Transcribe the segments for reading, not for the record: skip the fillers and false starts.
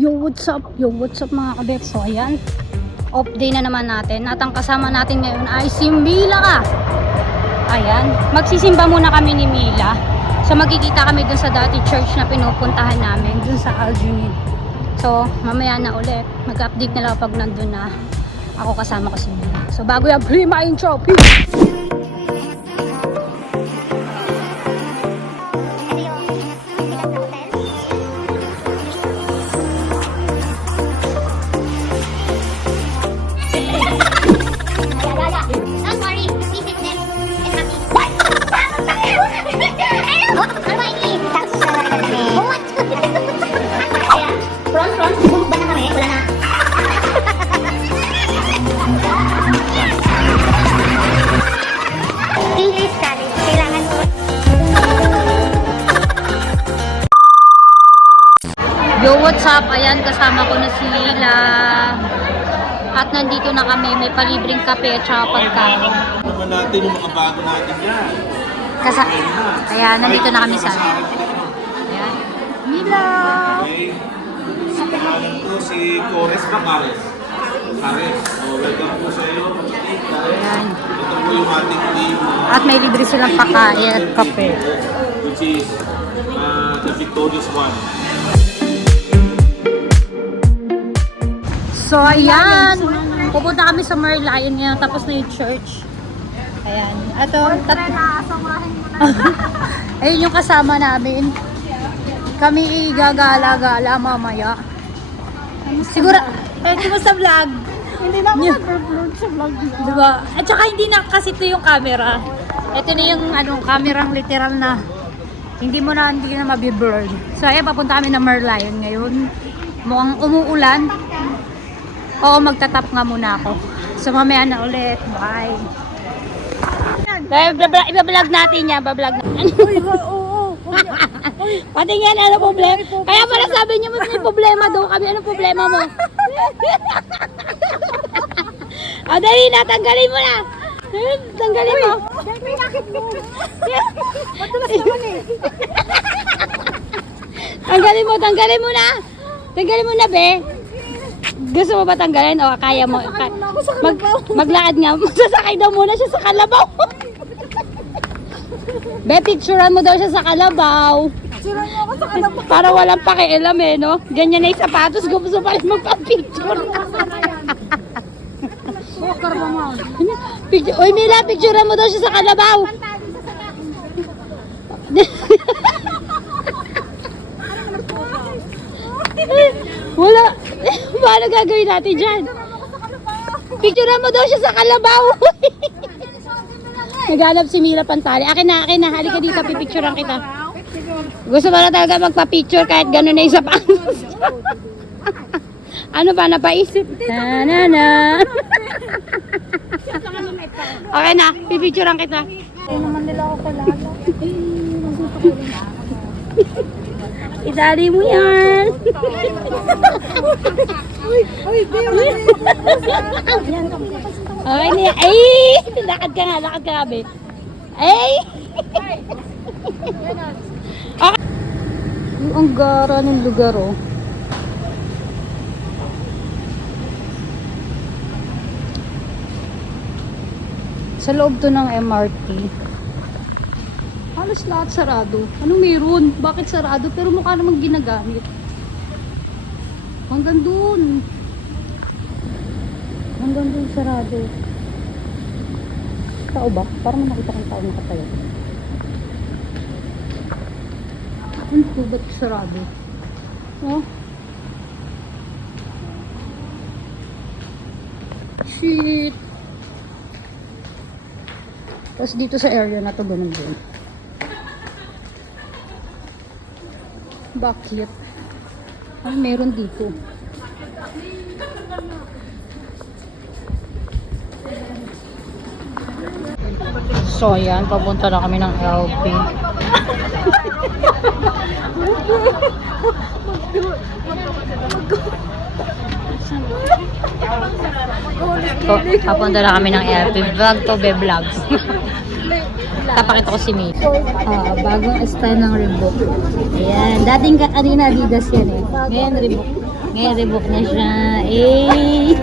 Yo, what's up mga kabet? So, ayan. Off day na naman natin. At ang kasama natin ngayon ay si Mila. Ayan. Magsisimba muna kami ni Mila. So, magkikita kami dun sa dati church na pinupuntahan namin. Dun sa Aljunied. So, mamaya na ulit. Mag-update na lang pag nandun na ako kasama ko si Mila. So, bago yung prima intro. Peace! Yo, what's up? Ayan, kasama ko na si Mila. At nandito na kami. May palibreng kape at saka pagkain. Naman natin yung mga bago natin yan. Kaya nandito na kami sa ayan. Mila! Okay. Sa pangalan ko si Cores ba? Cares. Cares. So, welcome po sa iyo. Ayan. Ito po yung ating team. At may libre silang pagkain at kape. Which is the victorious one. So, ayan. Pupunta kami sa Merlion ngayon. Tapos na yung church. Ayan. Ato, ayun yung kasama namin. Kami gagala-gala mamaya. Siguro, kumusta vlog? Hindi na ako nag-vlog sa vlog. Diba? At saka hindi na kasi ito yung camera. Ito na yung kamerang literal na hindi na mabiblur. So, ayan, papunta kami na Merlion ngayon. Mukhang umuulan. Oo, magtatap nga muna ako. So, mamaya na ulit. Bye. Iba-vlog natin yan. Iba-vlog natin. Pati nga ano problema. Kaya pala sabi niyo mas may problema daw kami. Anong problema mo? O, dali na. Tanggalin mo na. Tanggalin mo. Tanggalin mo na. Tanggalin mo na, be. Gusto mo ba tanggalin o kaya mo? Maglakad nga. Sasakay daw muna siya sa kalabaw. Be, picturean mo daw siya sa kalabaw. Picturean mo ako sa kalabaw. Para walang pakialam eh, no? Ganyan na yung sapatos. Gusto pa rin magpa-picture. Bokar mo mo. Uy, Mila, picturean mo daw siya sa kalabaw. Wala. Paano gagawin natin dyan? Picturean mo daw siya sa kalabaw. Naghanap si Mila Pantali. Akin na. Halika dito, pipicturean kita. Gusto mo na talaga magpa-picture kahit gano'n na yung sapatos. Ano ba, napaisip? Na. Okay na, pipicturean kita. Hindi naman nila ako kalala. Itali mo yan. Uy, Okay na yan. Ay! Lakad ka nga, be. Ay! Okay. Ang gara ng lugar, oh. Sa loob to ng MRT. Halos lahat sarado. Anong meron? Bakit sarado? Pero mukha namang ginagamit. Hanggang dun sarado. Tao ba? Parang nakita kong tao nakatayo. Ano po ba't sarado? Oh? Shit! Tapos dito sa area na to ganun din. Bakit? Ano meron dito? So ayan, papunta na kami ng LP. Papunta na kami ng LP. Vlog to be vlogs. Tapakita ko si May. Bagong style ng Reebok. Ayan. Dating kanina Adidas yan eh. Ngayon Reebok. Ngayon, rebook na siya. Eh!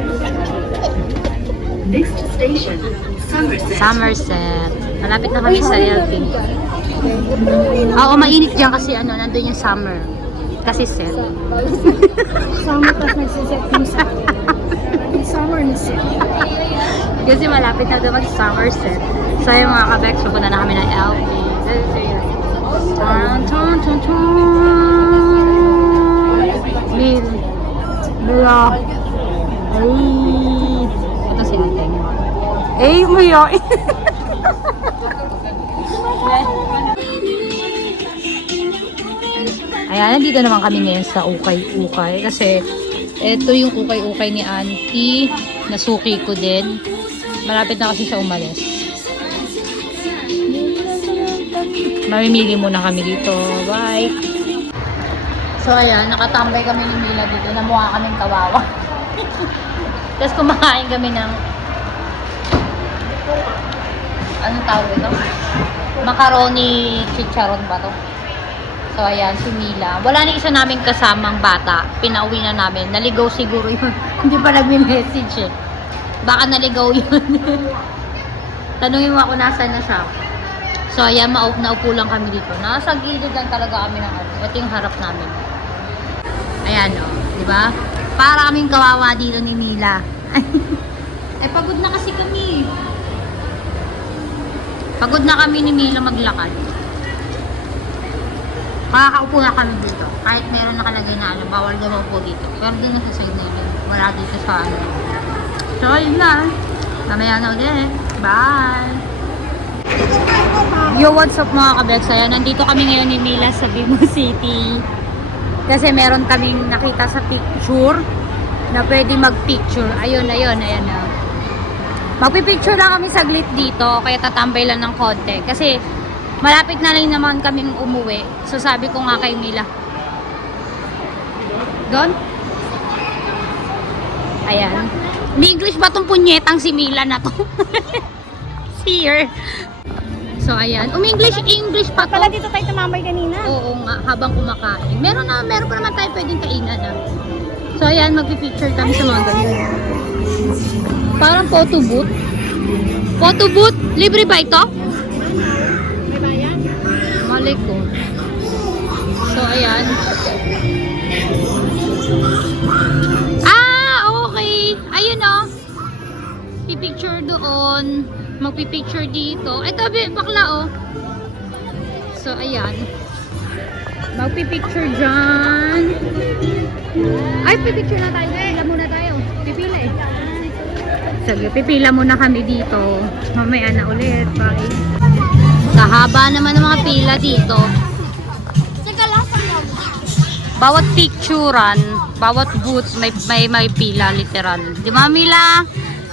Next station, Somerset. Somerset. Malapit na kami sa LP. Oo, mainit dyan kasi nandun yung summer. Kasi set. Summer tas nagsiset yung sa summer na set. Kasi malapit na doon Somerset. So yung mga kabeks, pupunta na kami ng LP. Tun, tun, tun, tun. Mil. Bala. Ay. Ito si ate. Eh, muyo. Ayan, nandito naman kami ngayon sa Ukay-Ukay. Kasi ito yung Ukay-Ukay ni Auntie. Nasuki ko din. Malapit na kasi siya umalis. Mamimili muna kami dito. Bye! So ayan, nakatambay kami ni Mila dito. Namukha kaming kawawa. Tapos kumakain kami ng anong tawag ito? Macaroni chicharon ba to? So ayan, si Mila. Wala na isa naming kasamang bata. Pinauwi na namin. Naligaw siguro yun. Hindi pa nagme-message eh. Baka naligaw yun. Tanungin mo ako nasaan na siya. So ayan, naupo lang kami dito. Nasa gilid lang talaga kami ng ano. Ito yung harap namin. Ayan o. Diba? Para kaming kawawa dito ni Mila. Ay, pagod na kasi kami. Pagod na kami ni Mila maglakad. Kakaupo na kami dito. Kahit meron nakalagay na bawal daw po dito. Pero doon na sa side na yun. Wala dito sa ano. So, yun na. Mamaya na ulit. Bye! Yo, what's up mga kabeks? Ayan, nandito kami ngayon ni Mila sa Bimu City. Kasi meron kaming nakita sa picture na pwede mag-picture. Ayun na. Magpipicture lang kami saglit dito. Kaya tatambay lang ng konti. Kasi malapit na lang naman kaming umuwi. So sabi ko nga kay Mila. Doon? Ayan. May English ba tong punyetang si Mila na to? Here. So ayan. English pa to. Pala dito tayo tumambay kanina. Oo nga, habang kumakain. Meron pa naman tayo pwedeng kainan na. So ayan, magpipicture kami sa mga ganyan. Parang photo booth. Photo booth? Libre ba ito? Diba yan? Malay ko. So ayan. Okay. Ayun o. Pipicture doon. Magpipicture dito. Ito, bakla o. So ayan. Magpipicture dyan. Ay, pipicture na tayo. Pipila muna tayo. Pipila eh. Sige, pipila muna kami dito. Mamaya na ulit. Bye. Kahaba naman ng mga pila dito. Bawat picturean, bawat booth, may pila, literal. Di ba, Mila?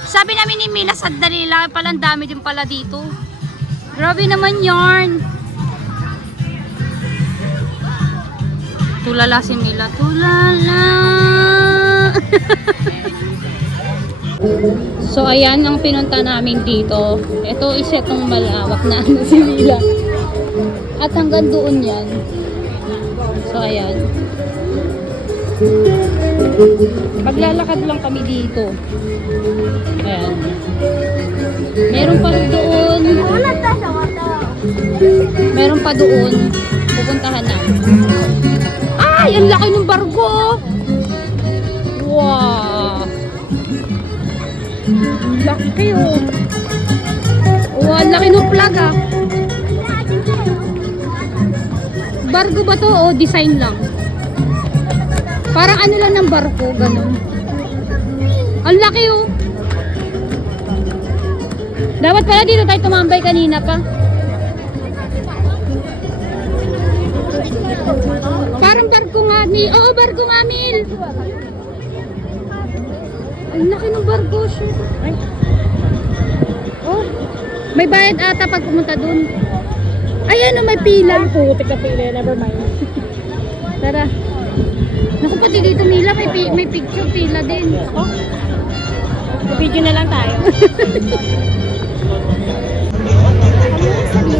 Sabi namin ni Mila, sandali lang. Palang dami din pala dito. Grabe naman yarn. Tulala si Mila. Tulala. So, ayan ang pinunta namin dito. Ito is itong malawak na si Mila. At hanggang doon yan. So, ayan. Maglalakad lang kami dito. Ayan. Meron pa doon. Meron pa doon. Pupuntahan namin. Ay, ang laki ng barko. Wow. Ang laki oh. Wow, ang laki ng flag ah. Barko ba to o design lang? Parang ano lang ng barko, ganun. Ang laki oh. Dapat pala dito tayo tumambay kanina pa. Parang barko nga, Mil. Oo, barko nga, Mil. Ang laki ng barko, shit. Ay. Oh, may bayad ata pag pumunta dun. Ayan oh, may pila. Putik na pila, never mind. Tara. Naku, pati dito Mila, may picture pila din. Oh? Video na lang tayo.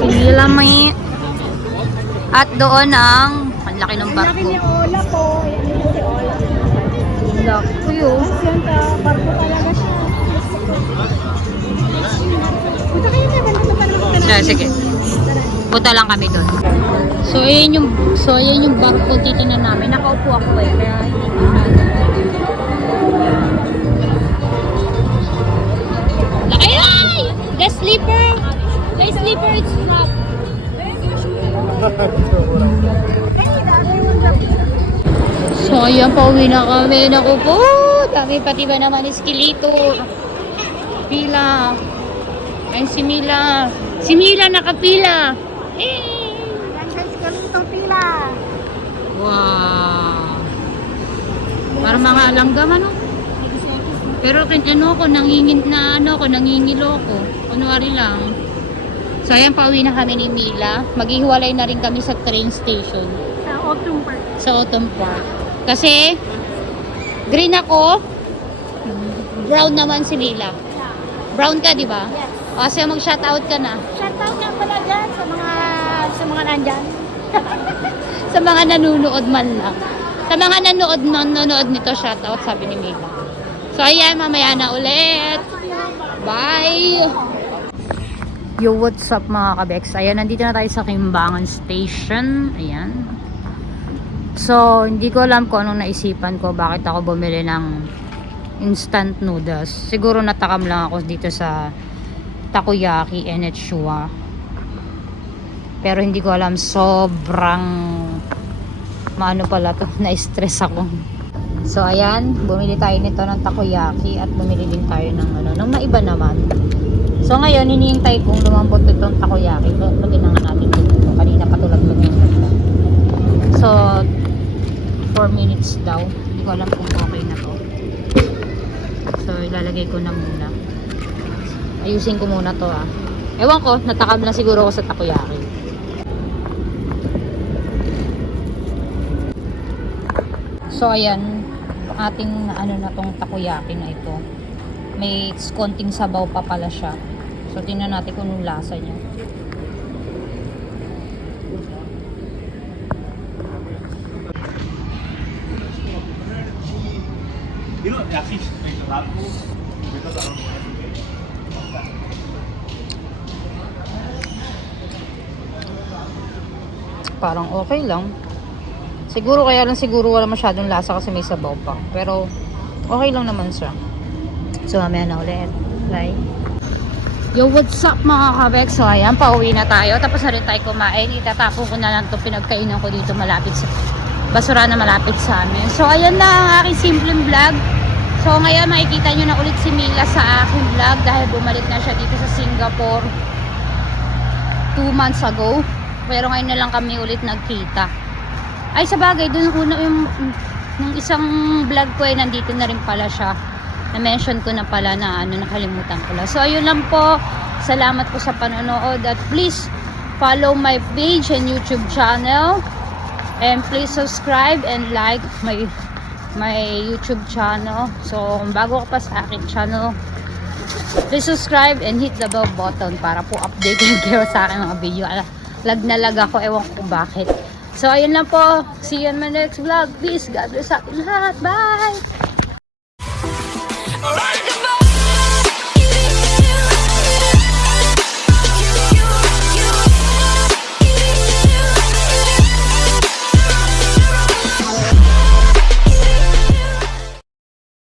Mila may. At doon ang laki ng Ang laki barko. ni Ola po. Ayan si Ola. Laki oh. Yan ka, barko talaga siya. Punta kayo na, ganito pa naman. Sige. Punta lang kami doon. So ayan yung barko titingnan namin. Nakaupo ako eh, kaya hindi ko na. Laki ay! The sleeper! The sleeper is not. So ayan, pauwi na kami. Naku po! Dami pati ba naman iskilito. Pila. Ayun si Mila. Si Mila nakapila. Yan guys, ganitong pila. Wow. Para mga langgam ano. Pero nangingilo ko. Kunwari lang. So ayan, pauwi na kami ni Mila. Maghihiwalay na rin kami sa train station. Sa Autumn Park. Sa Autumn Park. Kasi green ako. Brown naman si Mila. Brown ka, di ba? Yes. Kasi mag-shoutout ka na. Shoutout nga pala dyan sa mga nandyan. Sa mga nanonood man lang. Sa mga nanonood nito, shoutout, sabi ni Mila. So ayan, mamaya na ulit. Bye! Yo, what's up mga kabeks? Ayan, nandito na tayo sa Kimbangan Station. Ayan. So, hindi ko alam kung anong naisipan ko bakit ako bumili ng instant noodles. Siguro natakam lang ako dito sa takoyaki and echua. Pero hindi ko alam, sobrang maano pala to, na-stress ako. So ayan, bumili tayo nito ng takoyaki at bumili din tayo ng ng maiba naman. So ngayon, hinihintay kong lumambot itong takoyaki. Lagyan na nga natin dito. Kanina patulog-log yung ganda. So 4 minutes daw. Hindi ko alam kung okay na to. So ilalagay ko na muna. Ayusin ko muna to ah. Ewan ko, natakam na siguro ako sa takoyaki. So ayan, ating na tong takoyaki na ito. May konting sabaw pa pala siya. So tingnan natin kung anong lasa niya. Parang okay lang. Siguro kaya lang siguro wala masyadong lasa kasi may sabaw pa. Pero okay lang naman siya. So mamaya na ulit. Bye. Yo, what's up mga kabek? So ayan, pauwi na tayo. Tapos na rin tayo kumain. Itatapon ko na lang itong pinagkainan ko dito malapit sa basura na malapit sa amin. So ayan na ang aking simpleng vlog. So ngayon makikita nyo na ulit si Mila sa aking vlog dahil bumalik na siya dito sa Singapore 2 months ago. Pero ngayon na lang kami ulit nagkita. Ay sa bagay, dun una yung isang vlog ko ay nandito na rin pala siya. Na-mention ko na pala na nakalimutan ko lang. So ayun lang po. Salamat po sa panonood at please follow my page and YouTube channel. And please subscribe and like my YouTube channel. So kung bago ka pa sa akin channel, please subscribe and hit the bell button para po updated kayo sa akin mga video. Lag na lag ako, ewan ko bakit. So ayun lang po. See you in my next vlog. Peace. God bless sa atin lahat. Bye!